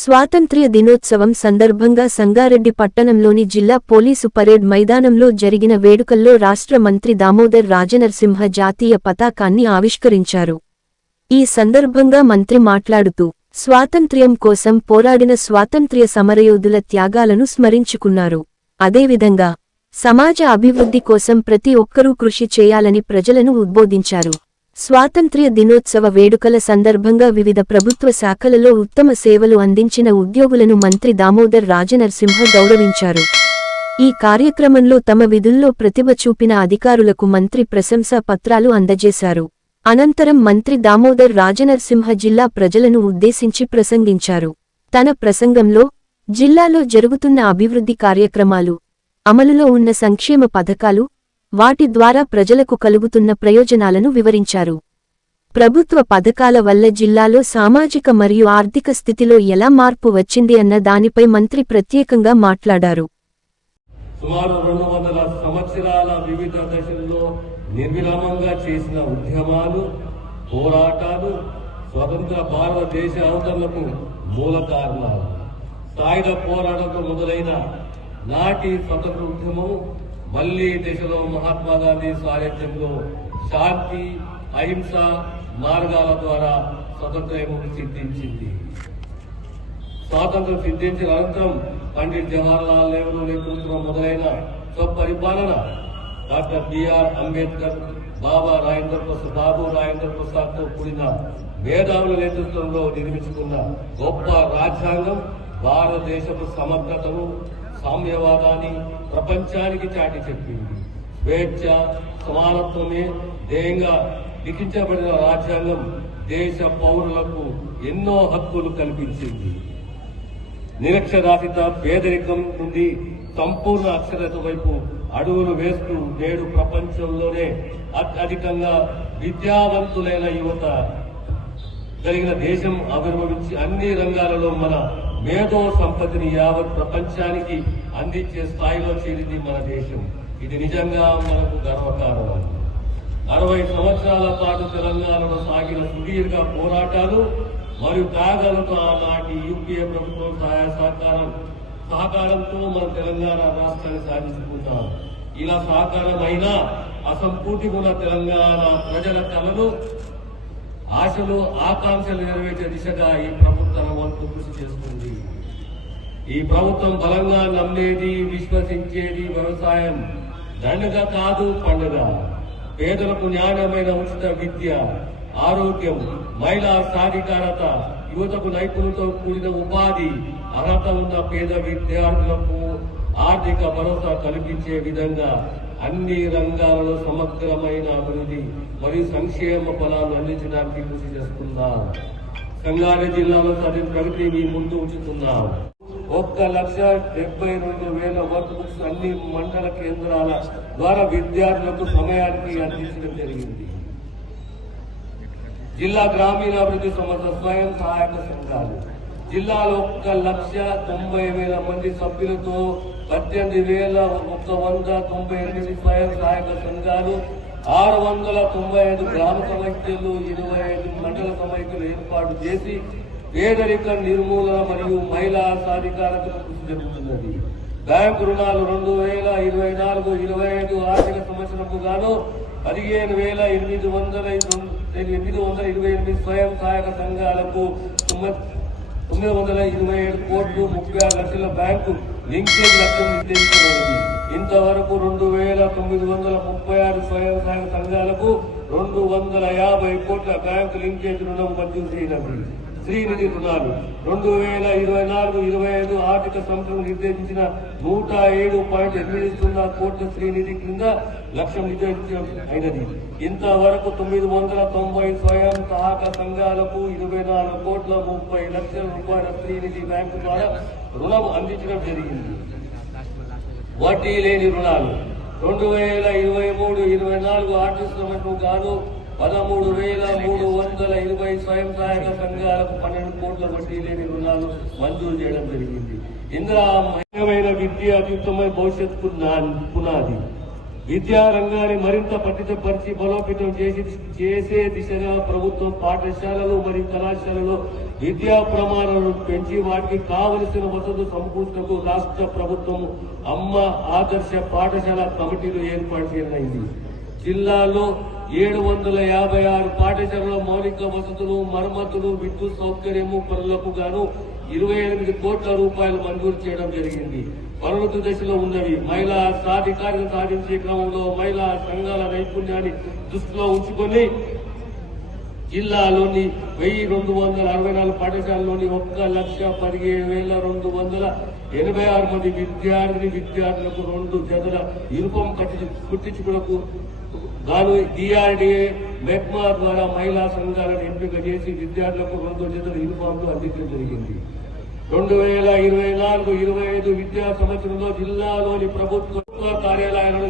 స్వాతంత్ర్య దినోత్సవం సందర్భంగా సంగారెడ్డి పట్టణంలోని జిల్లా పోలీసు పరేడ్ మైదానంలో జరిగిన వేడుకల్లో రాష్ట్ర మంత్రి దామోదర్ రాజనరసింహ జాతీయ పతాకాన్ని ఆవిష్కరించారు. ఈ సందర్భంగా మంత్రి మాట్లాడుతూ, స్వాతంత్ర్యం కోసం పోరాడిన స్వాతంత్ర్య సమరయోధుల త్యాగాలను స్మరించుకున్నారు. అదేవిధంగా సమాజ అభివృద్ధి కోసం ప్రతి ఒక్కరూ కృషి చేయాలని ప్రజలను ఉద్బోధించారు. స్వాతంత్ర్య దినోత్సవ వేడుకల సందర్భంగా వివిధ ప్రభుత్వ శాఖలలో ఉత్తమ సేవలు అందించిన ఉద్యోగులను మంత్రి దామోదర్ రాజనరసింహ గౌరవించారు. ఈ కార్యక్రమంలో తమ విధుల్లో ప్రతిభ చూపిన అధికారులకు మంత్రి ప్రశంసా పత్రాలు అందజేశారు. అనంతరం మంత్రి దామోదర్ రాజనరసింహ జిల్లా ప్రజలను ఉద్దేశించి ప్రసంగించారు. తన ప్రసంగంలో జిల్లాలో జరుగుతున్న అభివృద్ధి కార్యక్రమాలు, అమలులో ఉన్న సంక్షేమ పథకాలు, వాటి ద్వారా ప్రజలకు కలుగుతున్న ప్రయోజనాలను వివరించారు. ప్రభుత్వ పథకాల వల్ల జిల్లాలో సామాజిక మరియు ఆర్థిక స్థితిలో ఎలా మార్పు వచ్చింది అన్న దానిపై మంత్రి ప్రత్యేకంగా మాట్లాడారు. సుమారు 200 సంవత్సరాల వివిధ దశల్లో నిర్విరామంగా చేసిన ఉద్యమాలు, పోరాటాలు స్వతంత్ర భారతదేశ అవతరణకు మూల కారణాలు. సాయుధ పోరాటంతో మొదలైన నాటి స్వతంత్ర ఉద్యమం మళ్లీ దేశంలో మహాత్మాగాంధీ సారథ్యంలో శాంతి, అహింస మార్గాల ద్వారా స్వతంత్రం సిద్ధించింది. స్వాతంత్రం సిద్ధించిన అనంతరం పండిట్ జవహర్లాల్ నెహ్రూ నేతృత్వం మొదలైన స్వపరిపాలన, డాక్టర్ బిఆర్ అంబేద్కర్, బాబు రాజేంద్ర ప్రసాద్ తో కూడిన మేధావుల నేతృత్వంలో నిర్మించుకున్న గొప్ప రాజ్యాంగం భారతదేశపు సమగ్రతను, సామ్యవాదాన్ని ప్రపంచానికి చాటి చెప్పింది. స్వేచ్ఛ, సమానత్వమే ధ్యేయంగా లిఖించబడిన రాజ్యాంగం దేశ పౌరులకు ఎన్నో హక్కులు కల్పించింది. నిరక్షరాస్యత, పేదరికం నుండి సంపూర్ణ అక్షరత వైపు అడుగులు వేస్తూ నేడు ప్రపంచంలోనే అత్యధికంగా విద్యావంతులైన యువత కలిగిన దేశం ఆవిర్భవించి అన్ని రంగాలలో మన మేధో సంపత్తిని యావత్ ప్రపంచానికి అందించే స్థాయిలో చేరింది మన దేశం. ఇది నిజంగా మనకు గర్వకారణం. 60 సంవత్సరాల పాటు తెలంగాణలో సాగిన సుదీర్ఘ పోరాటాలు మరియు త్యాగాలతో ఆనాటి యూపీఏ ప్రభుత్వం సహకారంతో మన తెలంగాణ రాష్ట్రాన్ని సాధించుకుంటాం. ఇలా సహకారం అయినా అసంపూర్తిగా ఉన్న తెలంగాణ ప్రజల కళలు, ఆశలు, ఆకాంక్షలు నెరవేర్చే దిశగా ఈ ప్రభుత్వం వంతు కృషి చేస్తుంది. ఈ ప్రభుత్వం బలంగా నమ్మేది, విశ్వసించేది వ్యవసాయం. దండగ కాదు, పండుగ. పేదలకు న్యాయమైన ఉచిత విద్య, ఆరోగ్యం, మహిళా సాధికారత, యువతకు నైపుణ్యంతో కూడిన ఉపాధి, అర్హత ఉన్న పేద విద్యార్థులకు ఆర్థిక భరోసా కల్పించే విధంగా అన్ని రంగాలలో సమగ్రమైన అభివృద్ధి మరియు సంక్షేమ ఫలాలు అందించడానికి కృషి చేస్తున్నాం. సంగారెడ్డి జిల్లాలో సరైన ప్రగతి మీ ముందు ఉంచుతున్నాం. 1,72,000 వర్క్ బుక్స్ అన్ని మండల కేంద్రాల ద్వారా విద్యార్థులకు సమయానికి అందించడం జరిగింది. జిల్లా గ్రామీణాభివృద్ధి సంస్థ స్వయం సహాయక సంఘాలు జిల్లాలో 1,90,000 మంది సభ్యులతో 18,198 స్వయం సహాయక సంఘాలు, 695 గ్రామ సమైక్యలు, 25 మండల సమైక్యలు ఏర్పాటు చేసి పేదరిక నిర్మూలన మరియు మహిళా సాధికారతకు కృషి జరుగుతున్నది. బ్యాంకు రుణాలు 2024-25 ఆర్థిక సంవత్సరంకు గాను 15,828 స్వయం సహాయక సంఘాలకు 927 కోట్లు 36 లక్షల బ్యాంకు లింకేజ్ లక్ష్యం నిర్దేశించబడింది. ఇంతవరకు 2,936 స్వయం సహాయక సంఘాలకు 250 కోట్ల బ్యాంకు లింకేజ్ రుణం మంజూరు చేయనుంది. శ్రీనిధి రుణాలు 2024-25 ఆర్థిక సంవత్సరం నిర్దేశించిన 107.80 కోట్ల శ్రీనిధి క్రింద లక్ష్యం నిర్దేశించైనది. ఇంతవరకు 990 స్వయం సహాయక సంఘాలకు 24 కోట్ల 30 లక్షల రూపాయల శ్రీనిధి బ్యాంకు ద్వారా రుణం అందించడం జరిగింది. వడ్డీ లేని రుణాలు 2023-24 ఆర్థిక సంవత్సరం గాను 13,320 స్వయం సహాయక సంఘాలకు 12 కోట్ల వడ్డీ లేని రుణాలు మంజూరు చేయడం జరిగింది. ఇందులో మహిళమైన విద్య అత్యుత్తమైన భవిష్యత్తు పునాది. విద్యారంగాన్ని మరింత పటిష్టపరిచి బలోపేతం చేసే దిశగా ప్రభుత్వం పాఠశాలలు మరియు కళాశాలలో విద్యా ప్రమాణాలను పెంచి వాటికి కావలసిన వసతులు సమకూర్చుటకు రాష్ట్ర ప్రభుత్వం అమ్మ ఆదర్శ పాఠశాల కమిటీలు ఏర్పాటు చేయనుంది. జిల్లాలో 756 పాఠశాలల మౌలిక వసతులు, మరమ్మతులు, విద్యుత్ సౌకర్యము పనులకు గాను 28 కోట్ల రూపాయలు మంజూరు చేయడం జరిగింది. పనులకు దశలో ఉన్నవి. మహిళా సాధికారిత సాధించే క్రమంలో మహిళా సంఘాల నైపుణ్యాన్ని దృష్టిలో ఉంచుకొని జిల్లాలోని 1264 పాఠశాలలోని 1,17,286 మంది విద్యార్థులకు 2 జతల యూనిఫామ్ కుట్టించుకులకు గాను DRDA మెప్మా ద్వారా మహిళా సంఘాలను ఎంపిక చేసి విద్యార్థులకు 2 జతల యూనిఫామ్లు అందించడం జరిగింది. 2024-25 విద్యా సంవత్సరంలో జిల్లాలోని ప్రభుత్వ కార్యాలయాలను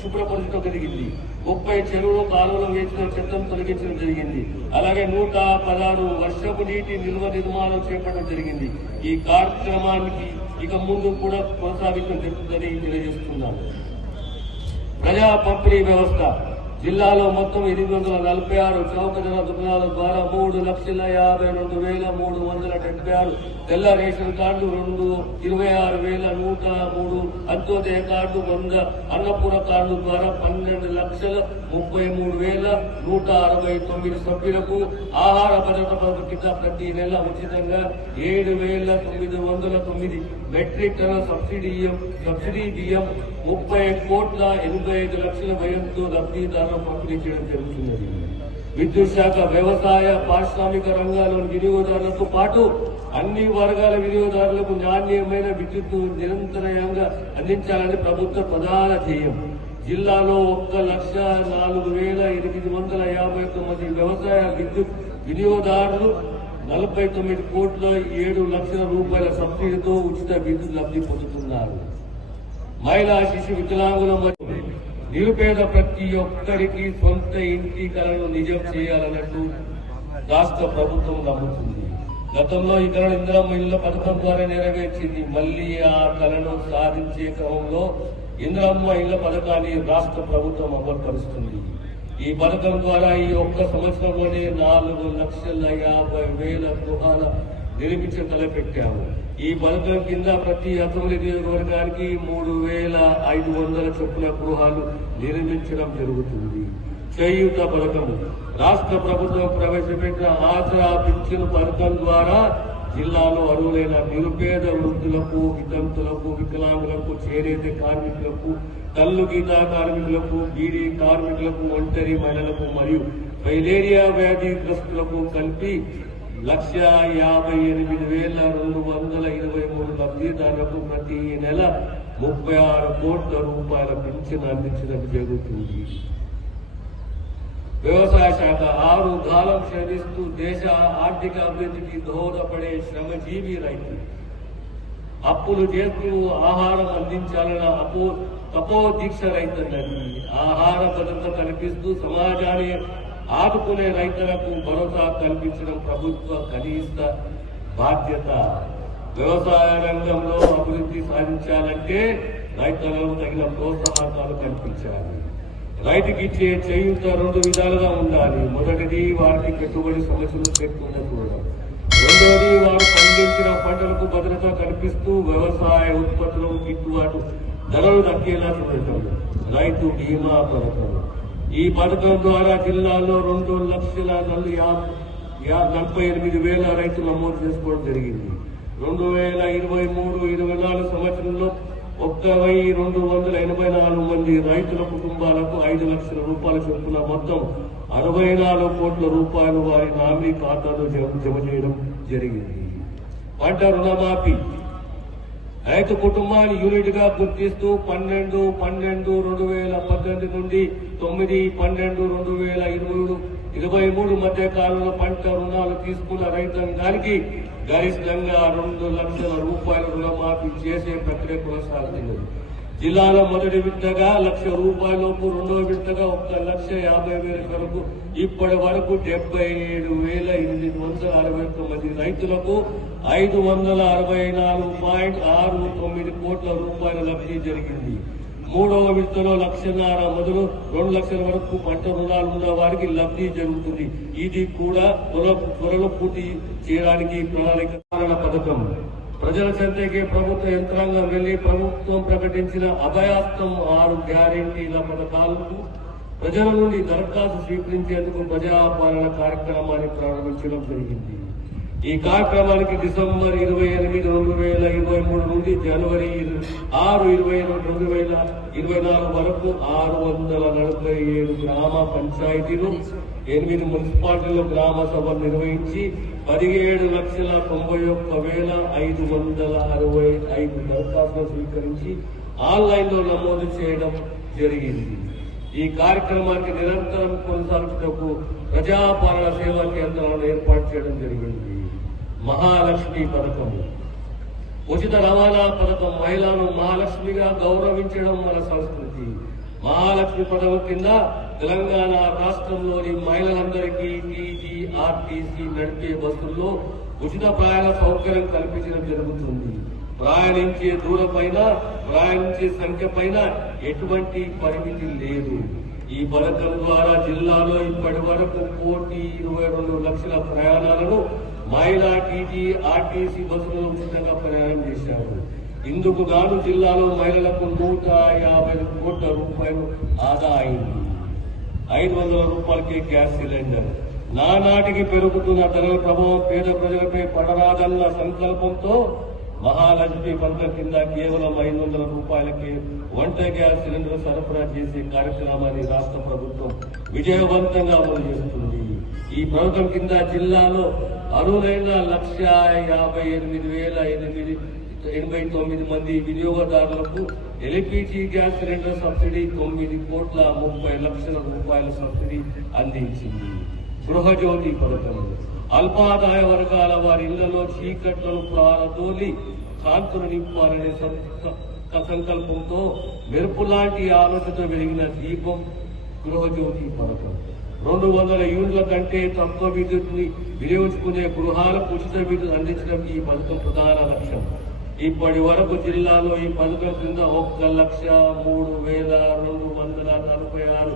శుభ్రపరచడం జరిగింది. 30 చెరువులు, కాలువలు వేసిన చెత్తను తొలగించడం జరిగింది. అలాగే 116 వర్షపు నీటి నిల్వ నిర్మాణం చేపట్టడం జరిగింది. ఈ కార్యక్రమానికి ఇక ముందు కూడా కొనసాగించడం జరుగుతుందని తెలియజేస్తున్నాను. ప్రజా పంపిణీ వ్యవస్థ జిల్లాలో మొత్తం 846 చౌకధర దుకాణాల ద్వారా 3,52,376 తెల్ల ration card, 26,103 Antyodaya card, 100 Annapurna card ద్వారా 12,33,169 సభ్యులకు ఆహార భద్రత పథకం కింద ప్రతి నెల ఉచితంగా 7,909 మెట్రిక్ టన్నుల సబ్సిడీ బియ్యం 30,85,00,000 వ్యయంతో లబ్ధిదారులకు పంపిణీ చేయడం జరుగుతున్నది. విద్యుత్ శాఖ వ్యవసాయ, పారిశ్రామిక రంగాల్లోని వినియోగదారులతో పాటు అన్ని వర్గాల వినియోగదారులకు నాణ్యమైన విద్యుత్తు నిరంతరంగా అందించాలని ప్రభుత్వ ప్రధాన ధ్యేయం. జిల్లాలో 1,04,851 మంది వ్యవసాయ విద్యుత్ వినియోగదారులు 49,07,00,000 రూపాయల సబ్సిడీతో ఉచిత విద్యుత్ లబ్ధి పొందుతున్నారు. మహిళా శిశు వికలాంగుల మరియు నిరుపేద ప్రతి ఒక్కరికి సొంత ఇంటి కలను నిజం చేయాలన్నట్టు రాష్ట్ర ప్రభుత్వం నమ్ముతుంది. గతంలో ఈ కళను ఇందిరమ్మ ఇళ్ల పథకం ద్వారా నెరవేర్చింది. మళ్లీ ఆ కళను సాధించే క్రమంలో ఇందిరమ్మ ఇళ్ల పథకాన్ని రాష్ట్ర ప్రభుత్వం అమలుపరుస్తుంది. ఈ పథకం ద్వారా ఈ ఒక్క సంవత్సరంలోనే 4,50,000 గృహాల నిర్మించడం తలపెట్టాము. ఈ పథకం కింద ప్రతి అసెంబ్లీ నియోజకవర్గానికి 3,500 చొప్పున గృహాలు నిర్మించడం జరుగుతుంది. చేయూత పథకం రాష్ట్ర ప్రభుత్వం ప్రవేశపెట్టిన ఆసరా పింఛను పథకం ద్వారా జిల్లాలో అర్హులైన నిరుపేద వృద్ధులకు, వితంతులకు, వికలాంగులకు, చేనేత కార్మికులకు, కల్లు గీతా కార్మికులకు, బీడీ కార్మికులకు, ఒంటరి మహిళలకు మరియు ఫైలేరియా వ్యాధిగ్రస్తులకు కలిపి 1,58,223 లబ్ధిదారులకు ప్రతి నెల 36 కోట్ల రూపాయల పింఛను అందించడం జరుగుతుంది. వ్యవసాయ శాఖ 6 కాలం శ్రమిస్తూ దేశ ఆర్థిక అభివృద్ధికి దోహదపడే శ్రమజీవి రైతు. అప్పులు చేస్తూ ఆహారం అందించాలన్న తపోదీక్ష రైతున్నది. ఆహార భద్రత కల్పిస్తూ సమాజాన్ని ఆదుకునే రైతులకు భరోసా కల్పించడం ప్రభుత్వ కనీస బాధ్యత. వ్యవసాయ రంగంలో అభివృద్ధి సాధించాలంటే రైతులకు తగిన ప్రోత్సాహకాలు కల్పించాలి. రైతుకి ఇచ్చే చేయూత 2 విధాలుగా ఉండాలి. మొదటిది వారికి పెట్టుబడి సమస్యలు లేకుండా చూడడం. రెండవది వారు పండించిన పంటలకు భద్రత కల్పిస్తూ వ్యవసాయ ఉత్పత్తులకు గిట్టుబాటు ధరలు దక్కేలా చూడటం. రైతు బీమా పథకం. ఈ పథకం ద్వారా జిల్లాలో 2,48,000 రైతులు నమోదు చేసుకోవడం జరిగింది. 2023-24 సంవత్సరంలో 1,284 మంది రైతుల కుటుంబాలకు 5 లక్షల రూపాయల చొప్పున మొత్తం 64 కోట్ల రూపాయలు వారి నామినీ ఖాతాలో జమ చేయడం జరిగింది. పంట రుణమాఫీ రైతు కుటుంబాన్ని యూనిట్ గా గుర్తిస్తూ 12/12/2018 నుండి 9/12/2023 మధ్య కాలంలో పంట రుణాలు తీసుకున్న రైతాంగానికి గరిష్టంగా 2 లక్షల రూపాయల రుణమాఫీ చేసే ప్రక్రియ కొనసాగుతున్నది. జిల్లాలో మొదటి విడతగా 1,00,000 రూపాయలలోపు, రెండవ విడతగా 1,50,000 వరకు ఇప్పటి వరకు 77,861 మంది రైతులకు 564.69 కోట్ల రూపాయల లబ్ధి జరిగింది. మూడవ విడతలో 1,00,000 మొదలు 2 లక్షల వరకు పంట రుణాలు ఉన్న వారికి లబ్ధి జరుగుతుంది. ఇది కూడా త్వరలో పూర్తి చేయడానికి ప్రణాళిక పథకం ప్రజల చెంతకే ప్రభుత్వ యంత్రాంగం వెళ్లి ప్రభుత్వం ప్రకటించిన అభయాస్తం 6 గ్యారెంటీల పథకాలకు ప్రజల నుండి దరఖాస్తు స్వీకరించేందుకు ప్రజాపాలన కార్యక్రమాన్ని ప్రారంభించడం జరిగింది. ఈ కార్యక్రమానికి డిసెంబర్ 28, 2023 నుండి జనవరి 6, 2024 వరకు 647 గ్రామ పంచాయతీలు, 8 మున్సిపాలిటీల్లో గ్రామ సభలు నిర్వహించి 17,91,565 దరఖాస్తులు స్వీకరించి ఆన్లైన్లో నమోదు చేయడం జరిగింది. ఈ కార్యక్రమానికి నిరంతరం కొనసాగించటకు ప్రజాపాలన సేవా కేంద్రాలను ఏర్పాటు చేయడం జరిగింది. మహాలక్ష్మి పథకం, ఉచిత రవాణా పథకం మహిళలను మహాలక్ష్మిగా గౌరవించడం మన సంస్కృతి. మహాలక్ష్మి పథకం కింద తెలంగాణ రాష్ట్రంలోని మహిళలందరికీ టీజీ, ఆర్టీసీ నడిపే బస్సుల్లో ఉచిత ప్రయాణ సౌకర్యం కల్పించడం జరుగుతుంది. ప్రయాణించే దూరపైన, ప్రయాణించే సంఖ్య పైన ఎటువంటి పరిమితి లేదు. ఈ పథకం ద్వారా జిల్లాలో ఇప్పటి వరకు 1,22 లక్షల ప్రయాణాలను మహిళా టీజీ, ఆర్టీసీ బస్సులలో ఉచితంగా ప్రయాణం చేశారు. ఇందుకు గాను జిల్లాలో మహిళలకు 150 కోట్ల రూపాయలు ఆదా అయింది. 500 రూపాయలకే గ్యాస్ సిలిండర్. నానాటికి పెరుగుతున్న ధరల ప్రభావం పేద ప్రజలపై పడరాదన్న సంకల్పంతో మహాలక్ష్మి పథకం కింద కేవలం 500 రూపాయలకే వంట గ్యాస్ సిలిండర్ సరఫరా చేసే కార్యక్రమాన్ని రాష్ట్ర ప్రభుత్వం విజయవంతంగా అమలు చేస్తుంది. ఈ పథకం కింద జిల్లాలో అర్హులైన 1,58,889 మంది వినియోగదారులకు ఎల్పీజీ గ్యాస్ సిలిండర్ సబ్సిడీ 9,30,00,000 రూపాయల సబ్సిడీ అందించింది. గృహజ్యోతి పథకం అల్పాదాయ వర్గాల వారి ఇళ్లలో చీకట్లను ప్రారదోలి కాంతులు నింపాలనే సంకల్పంతో మెరుపులాంటి ఆలోచనతో వెలిగిన దీపం గృహజ్యోతి పథకం. 200 యూనిట్ల కంటే తక్కువ విద్యుత్ని వినియోగించుకునే గృహాలకు ఉచిత విద్యుత్ అందించడం ఈ పథకం ప్రధాన లక్ష్యం. ఇప్పటి వరకు జిల్లాలో ఈ పథకం కింద 1,03,246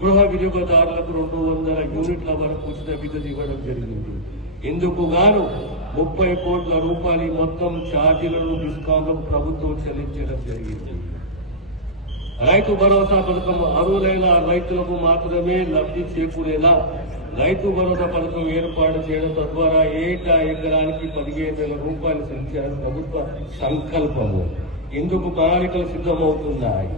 గృహ వినియోగదారులకు 200 యూనిట్ల వరకు ఉచిత విద్యుత్ ఇవ్వడం జరిగింది. ఇందుకు గాను 30 కోట్ల రూపాయల మొత్తం ఛార్జీలను డిస్కాంలకు ప్రభుత్వం చెల్లించడం జరిగింది. రైతు భరోసా పథకం అర్హులైన రైతులకు మాత్రమే లబ్ధి చేకూరేలా రైతు భరోసా పథకం ఏర్పాటు చేయడం తద్వారా ఏటా ఎకరానికి 15,000 రూపాయలు చెల్లించాలని ప్రభుత్వ సంకల్పము. ఇందుకు ప్రణాళికలు సిద్ధమవుతున్నాయి.